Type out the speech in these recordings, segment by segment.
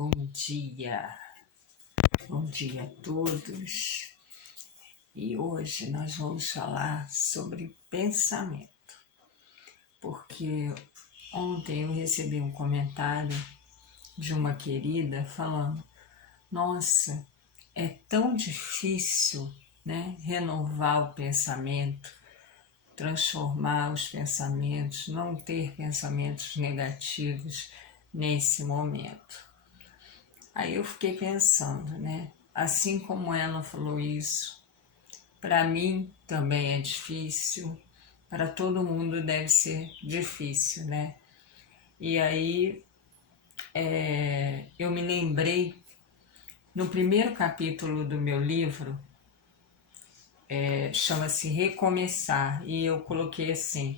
Bom dia a todos. E hoje nós vamos falar sobre pensamento, porque ontem eu recebi um comentário de uma querida falando: nossa, é tão difícil, né, renovar o pensamento, transformar os pensamentos, não ter pensamentos negativos nesse momento. Aí eu fiquei pensando, né? Assim como ela falou isso, para mim também é difícil, para todo mundo deve ser difícil, né? E aí eu me lembrei, no primeiro capítulo do meu livro, chama-se Recomeçar, e eu coloquei assim: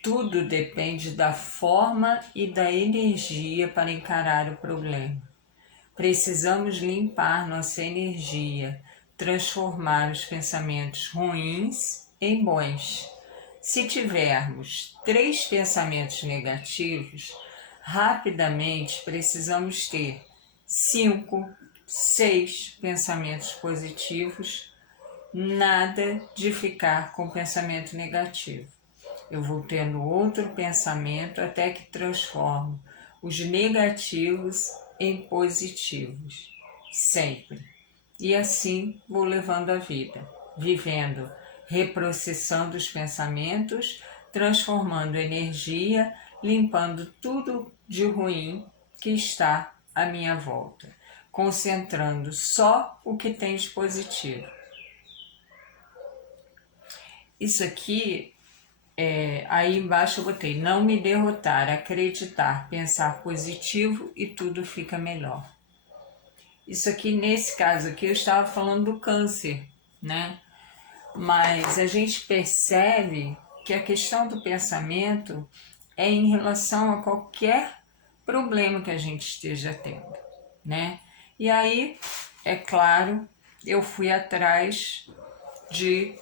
tudo depende da forma e da energia para encarar o problema. Precisamos limpar nossa energia, transformar os pensamentos ruins em bons. Se tivermos 3 pensamentos negativos, rapidamente precisamos ter 5, 6 pensamentos positivos, nada de ficar com pensamento negativo. Eu vou tendo outro pensamento até que transformo os negativos em positivos, sempre. E assim vou levando a vida, vivendo, reprocessando os pensamentos, transformando energia, limpando tudo de ruim que está à minha volta, concentrando só o que tem de positivo. Isso aqui, aí embaixo eu botei: não me derrotar, acreditar, pensar positivo e tudo fica melhor. Isso aqui, nesse caso aqui, eu estava falando do câncer, né? Mas a gente percebe que a questão do pensamento é em relação a qualquer problema que a gente esteja tendo, né? E aí, é claro, eu fui atrás de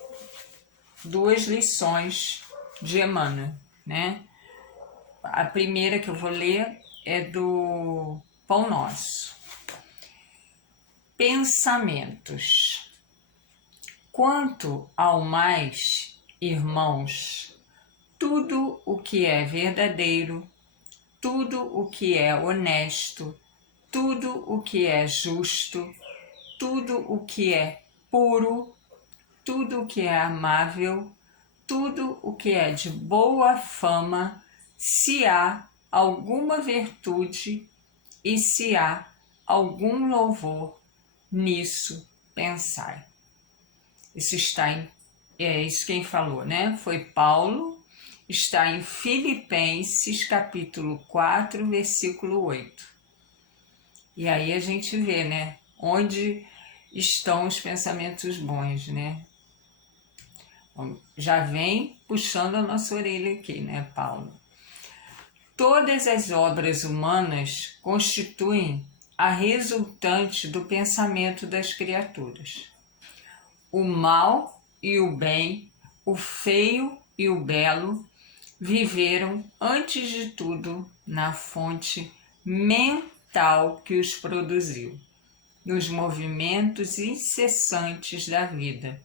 2 lições de Emmanuel, né? A primeira que eu vou ler é do Pão Nosso. Pensamentos. Quanto ao mais, irmãos, tudo o que é verdadeiro, tudo o que é honesto, tudo o que é justo, tudo o que é puro, tudo o que é amável, tudo o que é de boa fama, se há alguma virtude e se há algum louvor, nisso pensai. Isso está em, isso quem falou, né? Foi Paulo, está em Filipenses capítulo 4, versículo 8. E aí a gente vê, né? Onde estão os pensamentos bons, né? Já vem puxando a nossa orelha aqui, né, Paulo? Todas as obras humanas constituem a resultante do pensamento das criaturas. O mal e o bem, o feio e o belo, viveram, antes de tudo, na fonte mental que os produziu, nos movimentos incessantes da vida.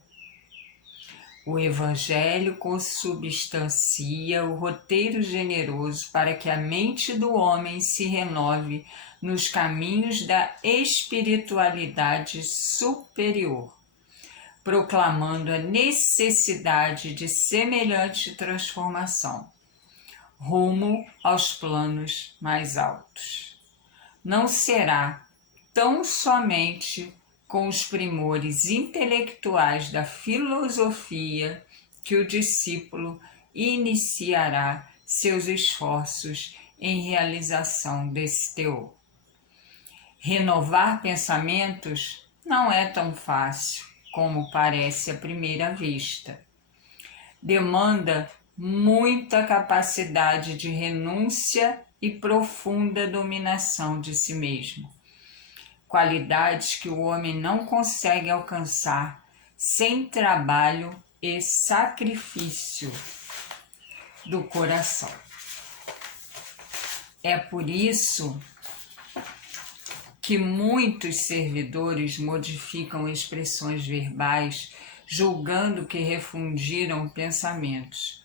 O Evangelho consubstancia o roteiro generoso para que a mente do homem se renove nos caminhos da espiritualidade superior, proclamando a necessidade de semelhante transformação, rumo aos planos mais altos. Não será tão somente com os primores intelectuais da filosofia que o discípulo iniciará seus esforços em realização desse teor. Renovar pensamentos não é tão fácil como parece à primeira vista. Demanda muita capacidade de renúncia e profunda dominação de si mesmo. Qualidades que o homem não consegue alcançar sem trabalho e sacrifício do coração. É por isso que muitos servidores modificam expressões verbais, julgando que refundiram pensamentos.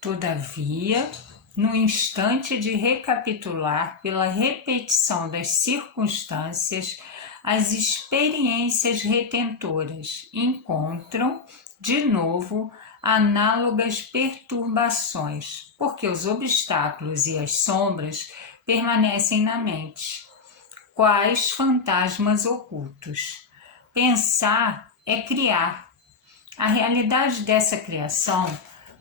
Todavia, no instante de recapitular pela repetição das circunstâncias, as experiências retentoras encontram, de novo, análogas perturbações, porque os obstáculos e as sombras permanecem na mente, quais fantasmas ocultos. Pensar é criar. A realidade dessa criação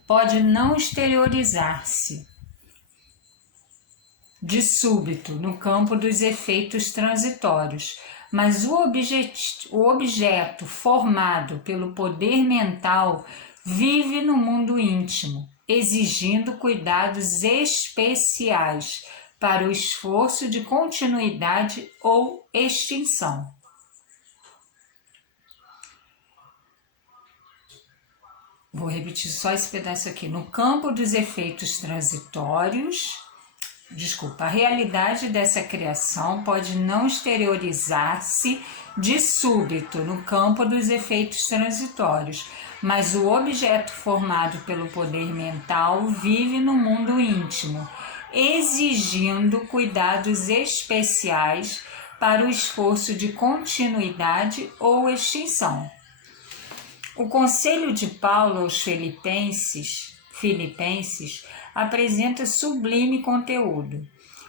pode não exteriorizar-se de súbito no campo dos efeitos transitórios, mas o objeto formado pelo poder mental vive no mundo íntimo, exigindo cuidados especiais para o esforço de continuidade ou extinção. Vou repetir só esse pedaço aqui. No campo dos efeitos transitórios, a realidade dessa criação pode não exteriorizar-se de súbito no campo dos efeitos transitórios, mas o objeto formado pelo poder mental vive no mundo íntimo, exigindo cuidados especiais para o esforço de continuidade ou extinção. O conselho de Paulo aos Filipenses apresenta sublime conteúdo.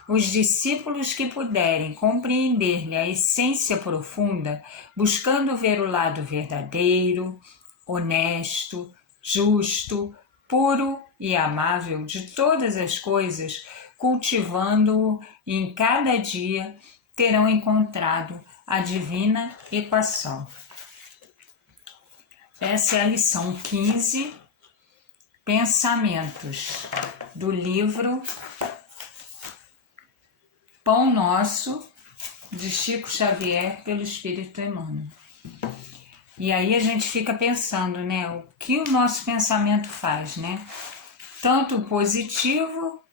Os discípulos que puderem compreender-lhe a essência profunda, buscando ver o lado verdadeiro, honesto, justo, puro e amável de todas as coisas, cultivando-o em cada dia, terão encontrado a divina equação. Essa é a lição 15, Pensamentos, do livro Pão Nosso, de Chico Xavier, pelo Espírito Emmanuel. E aí a gente fica pensando, né, o que o nosso pensamento faz, né? Tanto o positivo,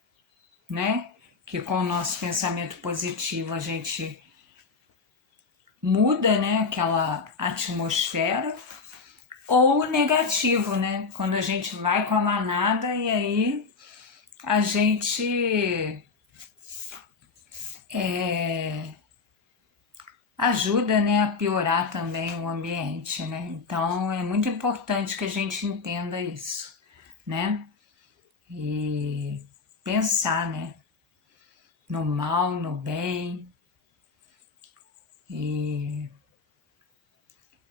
né, que com o nosso pensamento positivo a gente muda, né, aquela atmosfera, ou negativo, né? Quando a gente vai com a manada e aí a gente ajuda, né, a piorar também o ambiente, né? Então é muito importante que a gente entenda isso, né? E pensar, né, no mal, no bem e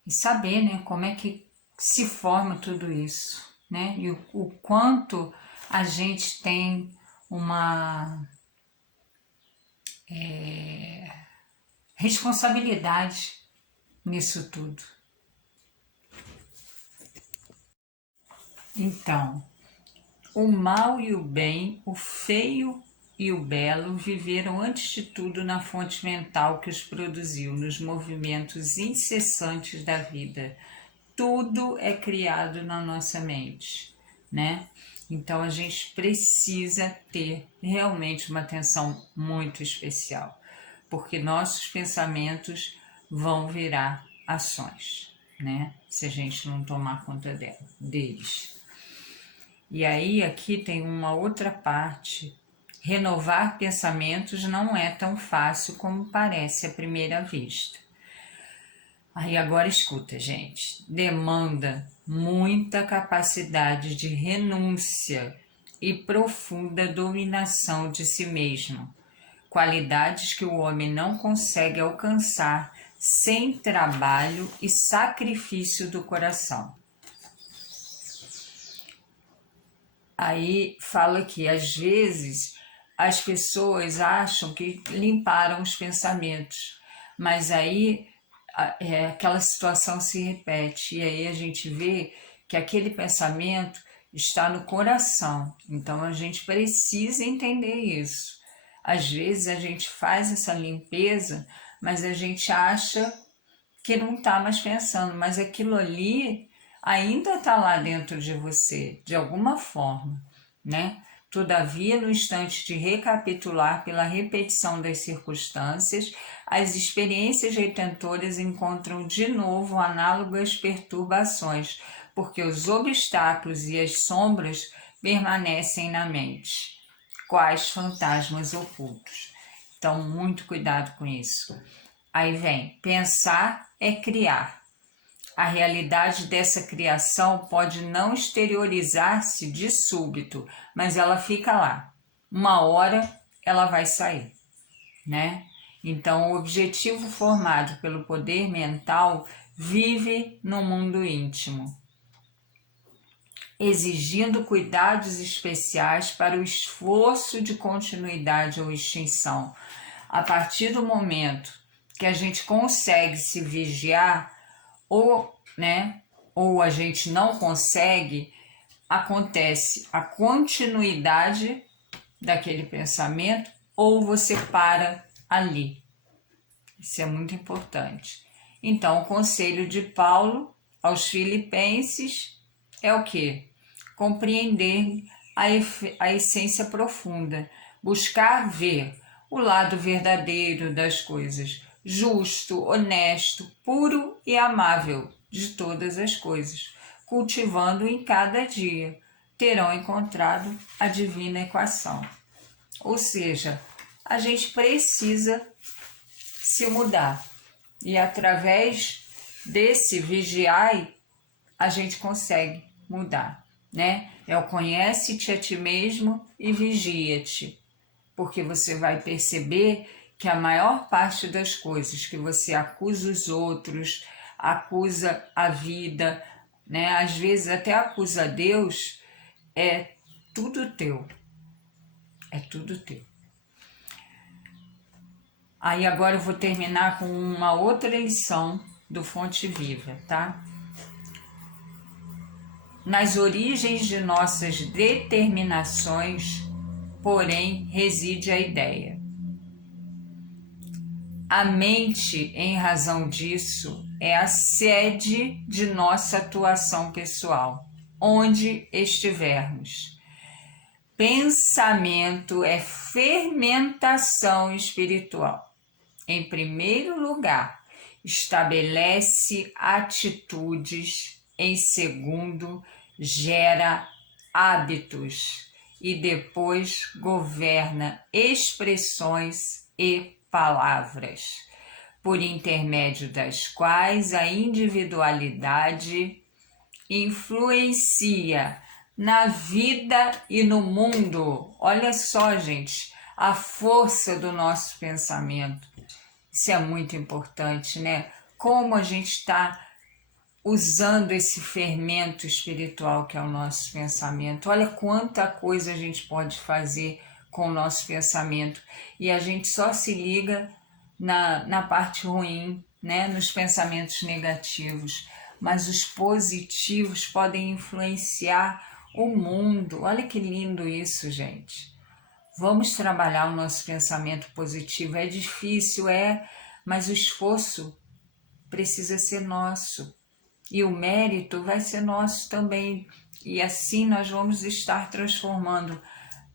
saber, né, como é que se forma tudo isso, né? E o quanto a gente tem uma responsabilidade nisso tudo. Então, o mal e o bem, o feio e o belo viveram antes de tudo na fonte mental que os produziu, nos movimentos incessantes da vida. Tudo é criado na nossa mente, né? Então a gente precisa ter realmente uma atenção muito especial, porque nossos pensamentos vão virar ações, né? Se a gente não tomar conta deles. E aí aqui tem uma outra parte. Renovar pensamentos não é tão fácil como parece à primeira vista. Aí agora escuta, gente, demanda muita capacidade de renúncia e profunda dominação de si mesmo, qualidades que o homem não consegue alcançar sem trabalho e sacrifício do coração. Aí fala que às vezes as pessoas acham que limparam os pensamentos, mas aí aquela situação se repete, e aí a gente vê que aquele pensamento está no coração, então a gente precisa entender isso. Às vezes a gente faz essa limpeza, mas a gente acha que não está mais pensando, mas aquilo ali ainda está lá dentro de você, de alguma forma, né? Todavia, no instante de recapitular pela repetição das circunstâncias, as experiências retentoras encontram de novo análogas perturbações, porque os obstáculos e as sombras permanecem na mente, quais fantasmas ocultos. Então, muito cuidado com isso. Aí vem, pensar é criar. A realidade dessa criação pode não exteriorizar-se de súbito, mas ela fica lá. Uma hora ela vai sair, né? Então, o objetivo formado pelo poder mental vive no mundo íntimo, exigindo cuidados especiais para o esforço de continuidade ou extinção. A partir do momento que a gente consegue se vigiar, ou a gente não consegue, acontece a continuidade daquele pensamento ou você para ali. Isso é muito importante. Então, o conselho de Paulo aos Filipenses é o quê? Compreender a essência profunda, buscar ver o lado verdadeiro das coisas, justo, honesto, puro e amável de todas as coisas, cultivando em cada dia, terão encontrado a divina equação. Ou seja, a gente precisa se mudar e através desse vigiai a gente consegue mudar, né? É o conhece-te a ti mesmo e vigia-te, porque você vai perceber que a maior parte das coisas que você acusa os outros, acusa a vida, né? Às vezes até acusa Deus, é tudo teu. É tudo teu. Aí agora eu vou terminar com uma outra lição do Fonte Viva, tá? Nas origens de nossas determinações, porém, reside a ideia. A mente, em razão disso, é a sede de nossa atuação pessoal, onde estivermos. Pensamento é fermentação espiritual. Em primeiro lugar, estabelece atitudes. Em segundo, gera hábitos. E depois governa expressões e palavras, por intermédio das quais a individualidade influencia na vida e no mundo. Olha só, gente, a força do nosso pensamento. Isso é muito importante, né? Como a gente está usando esse fermento espiritual que é o nosso pensamento. Olha quanta coisa a gente pode fazer com o nosso pensamento. E a gente só se liga na parte ruim, né? Nos pensamentos negativos. Mas os positivos podem influenciar o mundo. Olha que lindo isso, gente. Vamos trabalhar o nosso pensamento positivo. É difícil, mas o esforço precisa ser nosso. E o mérito vai ser nosso também. E assim nós vamos estar transformando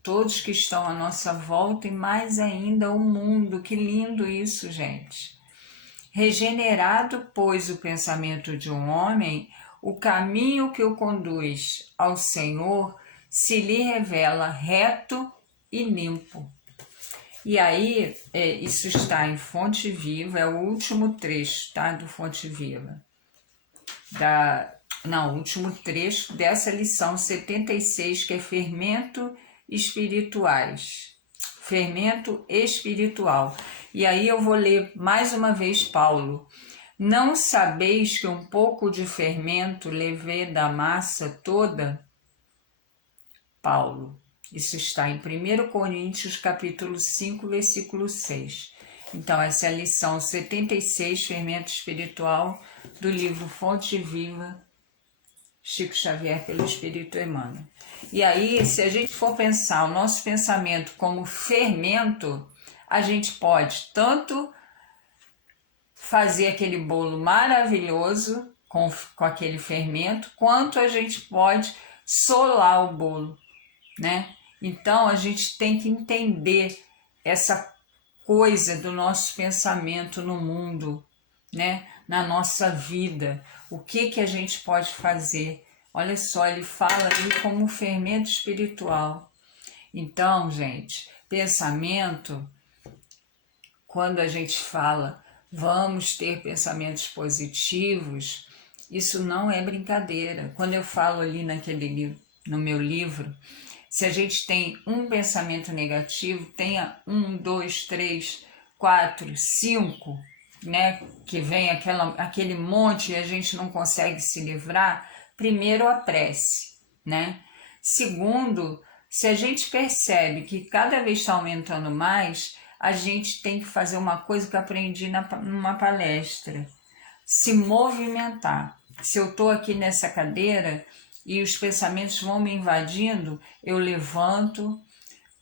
todos que estão à nossa volta e mais ainda o mundo. Que lindo isso, gente. Regenerado, pois, o pensamento de um homem, o caminho que o conduz ao Senhor se lhe revela reto e limpo. E aí, isso está em Fonte Viva, é o último trecho, tá, do Fonte Viva. Último trecho dessa lição 76, que é fermento espirituais. Fermento espiritual. E aí eu vou ler mais uma vez Paulo. Não sabeis que um pouco de fermento leveda a massa toda? Paulo. Isso está em 1 Coríntios, capítulo 5, versículo 6. Então, essa é a lição 76, fermento espiritual, do livro Fonte Viva, Chico Xavier, pelo Espírito Emmanuel. E aí, se a gente for pensar o nosso pensamento como fermento, a gente pode tanto fazer aquele bolo maravilhoso com aquele fermento, quanto a gente pode solar o bolo, né? Então a gente tem que entender essa coisa do nosso pensamento no mundo, né? Na nossa vida. O que que a gente pode fazer? Olha só, ele fala ali como um fermento espiritual. Então, gente, pensamento, quando a gente fala vamos ter pensamentos positivos, isso não é brincadeira. Quando eu falo ali no meu livro, se a gente tem um pensamento negativo, tenha 1, 2, 3, 4, 5, né? Que vem aquele monte e a gente não consegue se livrar. Primeiro, a prece, né? Segundo, se a gente percebe que cada vez está aumentando mais, a gente tem que fazer uma coisa que eu aprendi numa palestra: se movimentar. Se eu estou aqui nessa cadeira e os pensamentos vão me invadindo, eu levanto,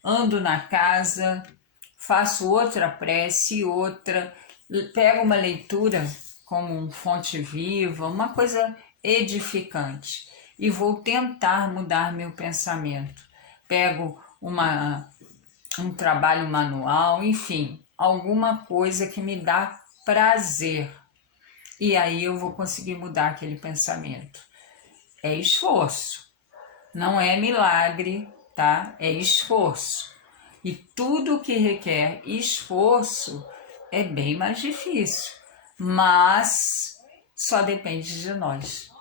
ando na casa, faço outra prece, outra, pego uma leitura como um fonte viva, uma coisa edificante, e vou tentar mudar meu pensamento. Pego um trabalho manual, enfim, alguma coisa que me dá prazer. E aí eu vou conseguir mudar aquele pensamento. É esforço, não é milagre, tá? É esforço. E tudo que requer esforço é bem mais difícil, mas só depende de nós.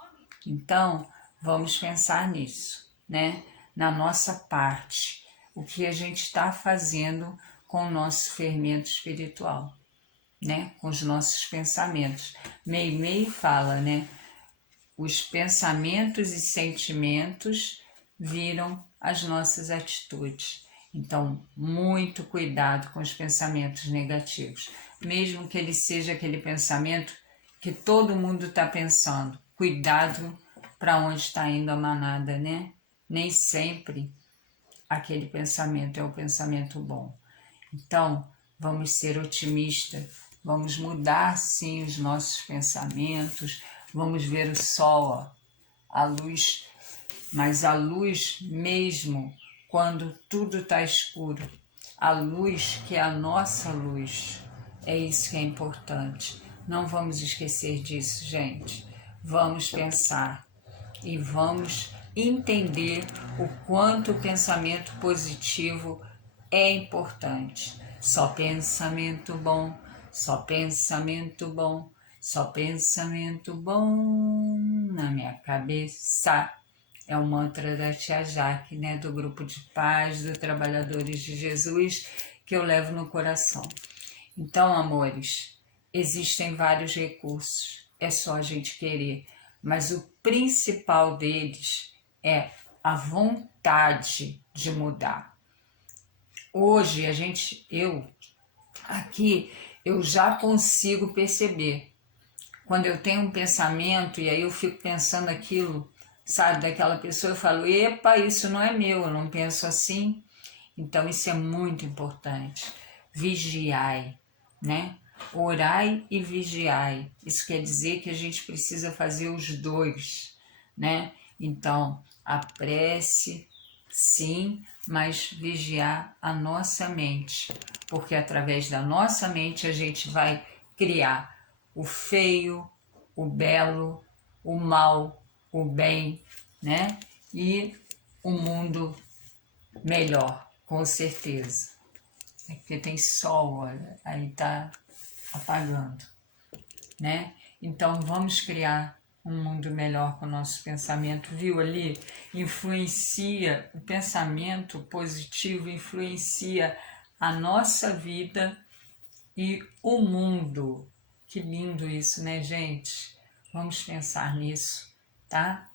Então, vamos pensar nisso, né? Na nossa parte, o que a gente está fazendo com o nosso fermento espiritual, né? Com os nossos pensamentos. Meimei fala, né? Os pensamentos e sentimentos viram as nossas atitudes. Então, muito cuidado com os pensamentos negativos. Mesmo que ele seja aquele pensamento que todo mundo está pensando. Cuidado para onde está indo a manada, né? Nem sempre aquele pensamento é o pensamento bom. Então, vamos ser otimistas, vamos mudar sim os nossos pensamentos, vamos ver o sol, a luz, mas a luz mesmo quando tudo está escuro, a luz que é a nossa luz, é isso que é importante. Não vamos esquecer disso, gente. Vamos pensar e vamos entender o quanto o pensamento positivo é importante. Só pensamento bom, só pensamento bom, só pensamento bom na minha cabeça. É o mantra da Tia Jaque, né? Do Grupo de Paz, do Trabalhadores de Jesus, que eu levo no coração. Então, amores, existem vários recursos, é só a gente querer. Mas o principal deles é a vontade de mudar. Hoje, eu já consigo perceber. Quando eu tenho um pensamento e aí eu fico pensando aquilo, sabe, daquela pessoa, eu falo, epa, isso não é meu, eu não penso assim. Então, isso é muito importante. Vigiai, né? Orai e vigiai. Isso quer dizer que a gente precisa fazer os dois, né? Então, a prece, sim, mas vigiar a nossa mente, porque através da nossa mente a gente vai criar o feio, o belo, o mal, o bem, né? E um mundo melhor, com certeza. É porque tem sol, olha, aí tá apagando, né? Então vamos criar um mundo melhor com o nosso pensamento, viu ali? Influencia, o pensamento positivo influencia a nossa vida e o mundo. Que lindo isso, né, gente? Vamos pensar nisso, tá?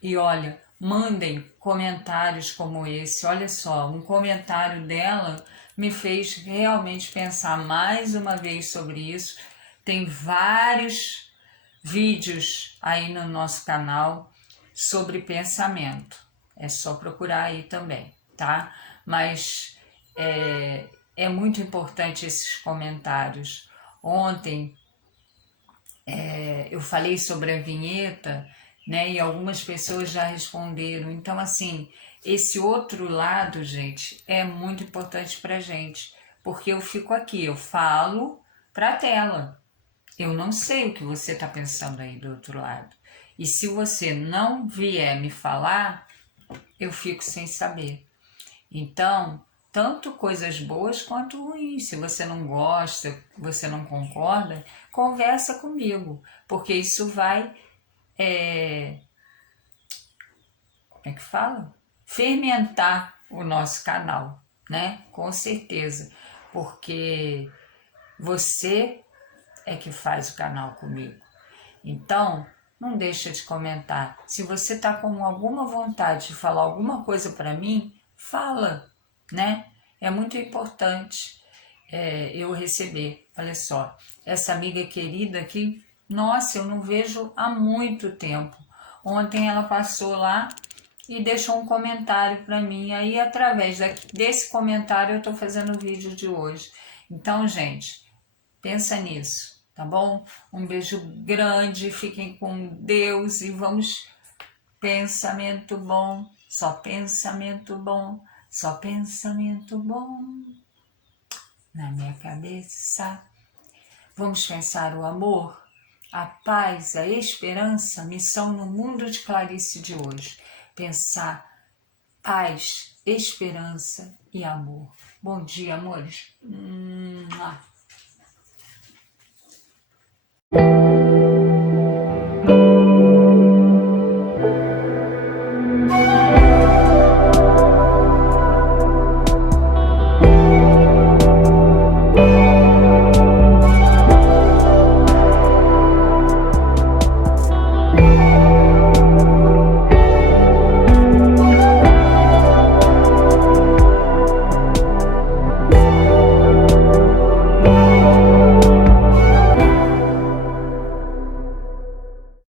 E olha, mandem comentários como esse. Olha só, um comentário dela me fez realmente pensar mais uma vez sobre isso. Tem vários vídeos aí no nosso canal sobre pensamento. É só procurar aí também, tá? Mas é muito importante esses comentários. Ontem eu falei sobre a vinheta né? E algumas pessoas já responderam. Então, assim, esse outro lado, gente, é muito importante pra gente, porque eu fico aqui, eu falo pra tela. Eu não sei o que você está pensando aí do outro lado. E se você não vier me falar, eu fico sem saber. Então, tanto coisas boas quanto ruins. Se você não gosta, você não concorda, conversa comigo, porque isso vai, como é que fala? Fermentar o nosso canal, né? Com certeza, porque você é que faz o canal comigo. Então, não deixa de comentar. Se você está com alguma vontade de falar alguma coisa para mim, fala, né? É muito importante eu receber. Olha só, essa amiga querida aqui, nossa, eu não vejo há muito tempo. Ontem ela passou lá e deixou um comentário para mim. Aí, através desse comentário, eu estou fazendo o vídeo de hoje. Então, gente, pensa nisso, tá bom? Um beijo grande, fiquem com Deus e vamos. Pensamento bom, só pensamento bom, só pensamento bom na minha cabeça. Vamos pensar o amor, a paz, a esperança, missão no mundo de Clarice de hoje. Pensar paz, esperança e amor. Bom dia, amores.